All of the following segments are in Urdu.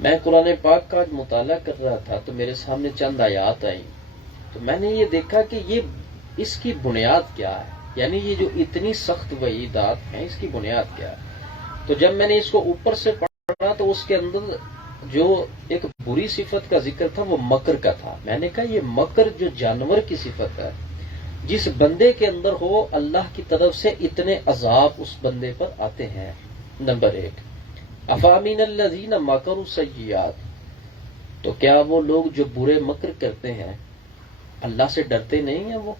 میں قرآن پاک کا آج مطالعہ کر رہا تھا تو میرے سامنے چند آیات آئیں، تو میں نے یہ دیکھا کہ یہ اس کی بنیاد کیا ہے، یعنی یہ جو اتنی سخت وعیدات ہیں اس کی بنیاد کیا ہے۔ تو جب میں نے اس کو اوپر سے پڑھا تو اس کے اندر جو ایک بری صفت کا ذکر تھا وہ مکر کا تھا۔ میں نے کہا یہ مکر جو جانور کی صفت ہے، جس بندے کے اندر ہو اللہ کی طرف سے اتنے عذاب اس بندے پر آتے ہیں۔ نمبر 1، افامین الذین مکروا السیئات، تو کیا وہ لوگ جو برے مکر کرتے ہیں اللہ سے ڈرتے نہیں ہیں؟ وہ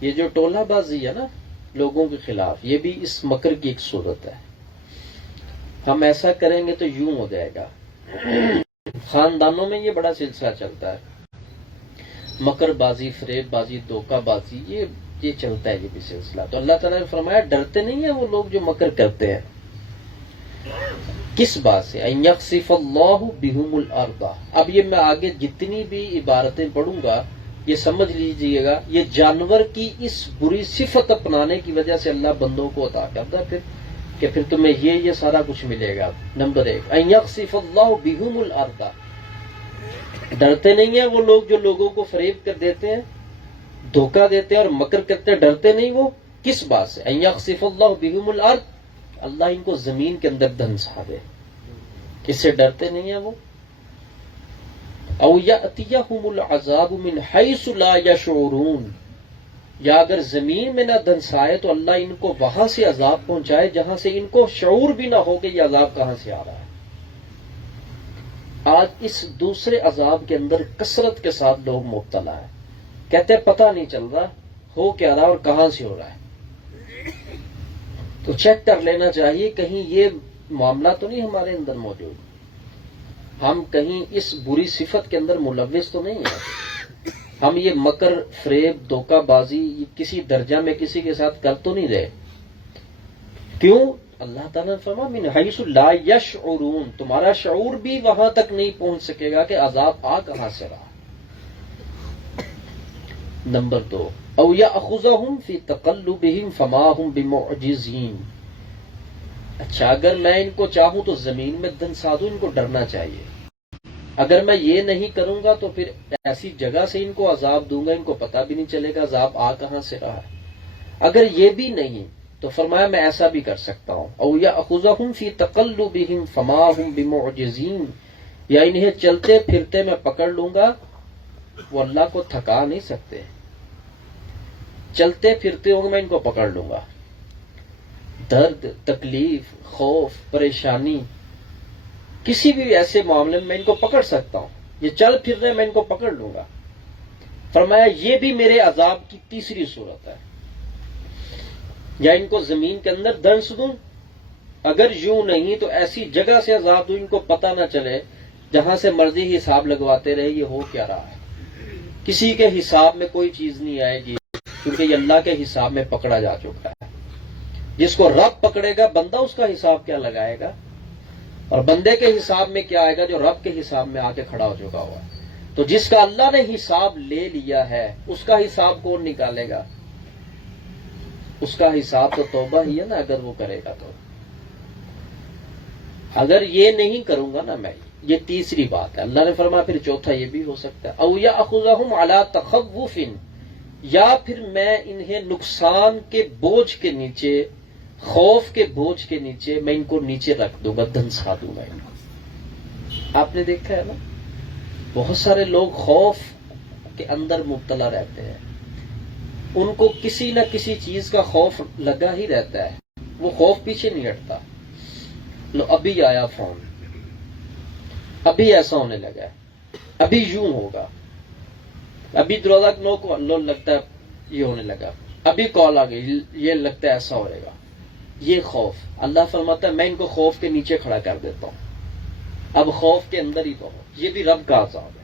یہ جو ٹولہ بازی ہے نا لوگوں کے خلاف، یہ بھی اس مکر کی ایک صورت ہے۔ ہم ایسا کریں گے تو یوں ہو جائے گا۔ خاندانوں میں یہ بڑا سلسلہ چلتا ہے، مکر بازی، فریب بازی، دھوکہ بازی، یہ چلتا ہے، یہ بھی سلسلہ۔ تو اللہ تعالیٰ نے فرمایا ڈرتے نہیں ہیں وہ لوگ جو مکر کرتے ہیں۔ کس بات سے؟ ان یخسف اللہ بہم الارض۔ اب یہ میں آگے جتنی بھی عبارتیں پڑھوں گا یہ سمجھ لیجئے گا، یہ جانور کی اس بری صفت اپنانے کی وجہ سے اللہ بندوں کو عطا کرتا ہے کہ پھر تمہیں یہ سارا کچھ ملے گا۔ نمبر 1، ان یخسف اللہ بہم الارض، ڈرتے نہیں ہیں وہ لوگ جو لوگوں کو فریب کر دیتے ہیں، دھوکہ دیتے ہیں اور مکر کرتے ہیں، ڈرتے نہیں وہ کس بات سے؟ ان یخسف اللہ بہم الارض، اللہ ان کو زمین کے اندر دھنسا دے۔ کس سے ڈرتے نہیں ہیں وہ؟ او یأتیہم العذاب من حیث لا یشعرون، یا اگر زمین میں نہ دھنسائے تو اللہ ان کو وہاں سے عذاب پہنچائے جہاں سے ان کو شعور بھی نہ ہو کہ یہ عذاب کہاں سے آ رہا ہے۔ آج اس دوسرے عذاب کے اندر کثرت کے ساتھ لوگ مبتلا ہیں، کہتے ہیں پتہ نہیں چل رہا ہو کیا رہا اور کہاں سے ہو رہا ہے۔ تو چیک کر لینا چاہیے کہیں یہ معاملہ تو نہیں ہمارے اندر موجود، ہم کہیں اس بری صفت کے اندر ملوث تو نہیں ہیں، ہم یہ مکر، فریب، دھوکہ بازی کسی درجہ میں کسی کے ساتھ کر تو نہیں رہے۔ کیوں؟ اللہ تعالیٰ نے فرمایا من حیث لا یشعرون، تمہارا شعور بھی وہاں تک نہیں پہنچ سکے گا کہ عذاب آ کہاں سے رہا۔ نمبر 2، او یاخذہم فی تقلبہم فما ہم بمعجزین، اچھا اگر میں ان کو چاہوں تو زمین میں دھنسا دوں، ان کو ڈرنا چاہیے۔ اگر میں یہ نہیں کروں گا تو پھر ایسی جگہ سے ان کو عذاب دوں گا ان کو پتہ بھی نہیں چلے گا عذاب آ کہاں سے رہا ہے۔ اگر یہ بھی نہیں تو فرمایا میں ایسا بھی کر سکتا ہوں، او یاخذہم فی تقلبہم فما ہم بمعجزین، یا انہیں چلتے پھرتے میں پکڑ لوں گا، وہ اللہ کو تھکا نہیں سکتے، چلتے پھرتے ہوں گے میں ان کو پکڑ لوں گا۔ درد، تکلیف، خوف، پریشانی، کسی بھی ایسے معاملے میں ان کو پکڑ سکتا ہوں، یہ چل پھر رہے میں ان کو پکڑ لوں گا۔ فرمایا یہ بھی میرے عذاب کی تیسری صورت ہے، یا ان کو زمین کے اندر دھنس دوں، اگر یوں نہیں تو ایسی جگہ سے عذاب دوں ان کو پتہ نہ چلے، جہاں سے مرضی حساب لگواتے رہے یہ ہو کیا رہا ہے، کسی کے حساب میں کوئی چیز نہیں آئے گی کیونکہ یہ اللہ کے حساب میں پکڑا جا چکا ہے۔ جس کو رب پکڑے گا بندہ اس کا حساب کیا لگائے گا، اور بندے کے حساب میں کیا آئے گا جو رب کے حساب میں آ کے کھڑا ہو چکا ہوا ہے۔ تو جس کا اللہ نے حساب لے لیا ہے اس کا حساب کون نکالے گا؟ اس کا حساب تو توبہ ہی ہے نا، اگر وہ کرے گا تو۔ اگر یہ نہیں کروں گا نا میں، یہ تیسری بات ہے۔ اللہ نے فرمایا پھر چوتھا یہ بھی ہو سکتا ہے، او یاخذہم علی تخوف، یا پھر میں انہیں نقصان کے بوجھ کے نیچے، خوف کے بوجھ کے نیچے میں ان کو نیچے رکھ دوں گا، دھنسا دوں گا ان کو۔ آپ نے دیکھا ہے نا بہت سارے لوگ خوف کے اندر مبتلا رہتے ہیں، ان کو کسی نہ کسی چیز کا خوف لگا ہی رہتا ہے، وہ خوف پیچھے نہیں ہٹتا۔ لو ابھی آیا فون، ابھی ایسا ہونے لگا ہے، ابھی یوں ہوگا، ابھی دروازہ نو کو لگتا ہے یہ ہونے لگا، ابھی کال آ گئی یہ لگتا ہے ایسا ہوئے گا۔ یہ خوف، اللہ فرماتا ہے میں ان کو خوف کے نیچے کھڑا کر دیتا ہوں، اب خوف کے اندر ہی تو ہو، یہ بھی رب کا عذاب ہے۔